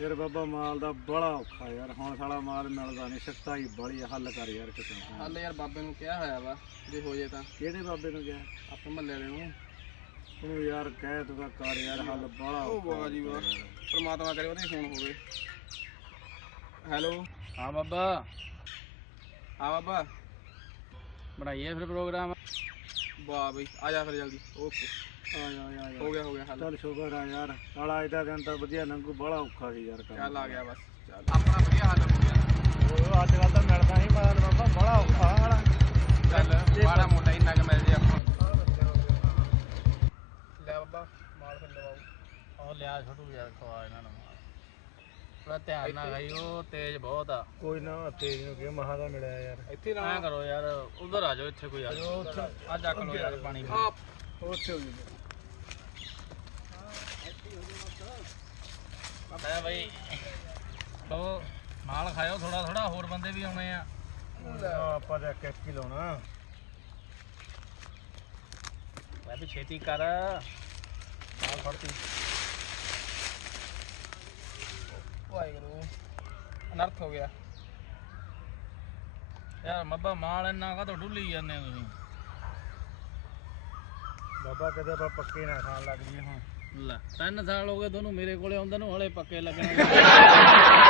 ਯਾਰ ਬਾਬਾ ਮਾਲ ਦਾ ਬੜਾ ਔਖਾ ਯਾਰ। ਹੁਣ ਸਾਲਾ ਮਾਲ ਮਿਲਦਾ ਨਹੀਂ ਸਖਤਾਈ ਬੜੀ ਆ, ਹੱਲ ਕਰ ਯਾਰ ਕਿਤੇ ਹੱਲ ਯਾਰ ਬਾਬੇ ਨੂੰ ਕਿਹਾ ਹੋਇਆ ਵਾ ਜੇ ਹੋ ਜੇ ਤਾਂ। ਕਿਹੜੇ ਬਾਬੇ ਨੂੰ ਗਿਆ ਆਪਣੇ ਮਹੱਲੇ ਵਾਲੇ ਨੂੰ। ਉਹਨੂੰ ਯਾਰ ਕਹਿ ਤੂੰ ਤਾਂ ਕਰ ਯਾਰ ਹੱਲ ਬੜਾ ਉਹ ਔਖਾ ਵਾਹ ਜੀ ਵਾਹ। ਪਰਮਾਤਮਾ ਕਰੇ ਉਹਦੇ ਫੋਨ ਹੋਵੇ। ਹੈਲੋ? ਹਾਂ ਬਾਬਾ। ਹਾਂ ਬਾਬਾ। ਬਣਾਈਏ ਫਿਰ ਪ੍ਰੋਗਰਾਮ। ਵਾਹ ਬਈ ਆ ਜਾ ਫਿਰ ਜਲਦੀ। ਓਕੇ। ਆ ਜਾ ਆ ਜਾ, ਆ ਜਾ। ਹੋ ਗਿਆ ਹੋ ਗਿਆ ਚੱਲ ਸ਼ੁਕਰ ਆ ਯਾਰ। ਸਾਲਾ ਇਹਦਾ ਦਿਨ ਤਾਂ ਵਧੀਆ ਲੰਘੂ ਬੜਾ ਔਖਾ ਸੀ ਯਾਰ ਕੰਮ। ਚੱਲ ਆ ਗਿਆ ਬਸ ਚੱਲ। ਆਪਣਾ ਵਧੀਆ ਹੱਲ ਹੋ ਗਿਆ ਉਹ ਅੱਜ ਕੱਲ ਤਾਂ ਮਿਲਦਾ ਨਹੀਂ ਮਾਲ ਬਾਬਾ ਬੜਾ ਔਖਾ ਹਾਲਾ ਚੱਲ ਮਾੜਾ ਮੋਟਾ ਇੰਨਾ ਕੁ ਮਿਲ ਜੇ ਆਪਾਂ। ਲੈ ਬਾਬਾ ਮਾਲ ਫਿਰ ਲਵਾਓ। ਉਹ ਲਿਆ ਛੋਟੂ ਯਾਰ ਖਵਾ ਇਹਨਾਂ ਨੂੰ। ਥੋੜਾ ਧਿਆਨ ਨਾਲ ਖਾਈ ਉਹ ਤੇਜ਼ ਬਹੁਤ ਆ। ਕੋਈ ਨਾ ਤੇਜ ਨੂੰ ਕਿ ਮਹਾ ਦਾ ਮਿਲਿਆ ਯਾਰ। ਇੱਥੇ ਐ ਨਾ ਕਰੋ ਯਾਰ ਉਧਰ ਆ ਜਾਓ ਇੱਥੇ ਕੋਈ ਆ ਜਾਓ। ਆ ਚੱਕ ਲਓ ਯਾਰ ਪਾਣੀ ਆ ਉੱਥੇ ਹੋ ਜੀ ਬਈ। ਲੋ ਮਾਲ ਖਾਇਓ ਥੋੜਾ ਥੋੜਾ ਹੋਰ ਬੰਦੇ ਵੀ ਆਉਣੇ ਆ। ਆਪਾਂ ਤਾਂ ਇੱਕ ਹੀ ਲਾਉਣਾ। ਮੈਂ ਵੀ ਛੇਤੀ ਕਰ। ਮਾਲ ਫੜਤੀ ਵਾਹਿਗੁਰੂ। ਅਨਰਥ ਹੋ ਗਿਆ। ਯਾਰ ਮੱਬਾ ਮਾਲ ਇੰਨਾ ਕਾ ਡੁੱਲੀ ਜਾਂਦੇ ਆ ਤੁਸੀਂ? ਬਾਬਾ ਕਦੇ ਆਪਾਂ ਪੱਕੇ ਨਾ ਖਾਣ ਲੱਗ ਜੀ ਹੁਣ। ਲੈ ਤਿੰਨ ਸਾਲ ਹੋ ਗਏ ਤੁਹਾਨੂੰ ਮੇਰੇ ਕੋਲੇ ਆਉਂਦੇ ਨੂੰ ਹਲੇ ਪੱਕੇ ਲੱਗਣੇ।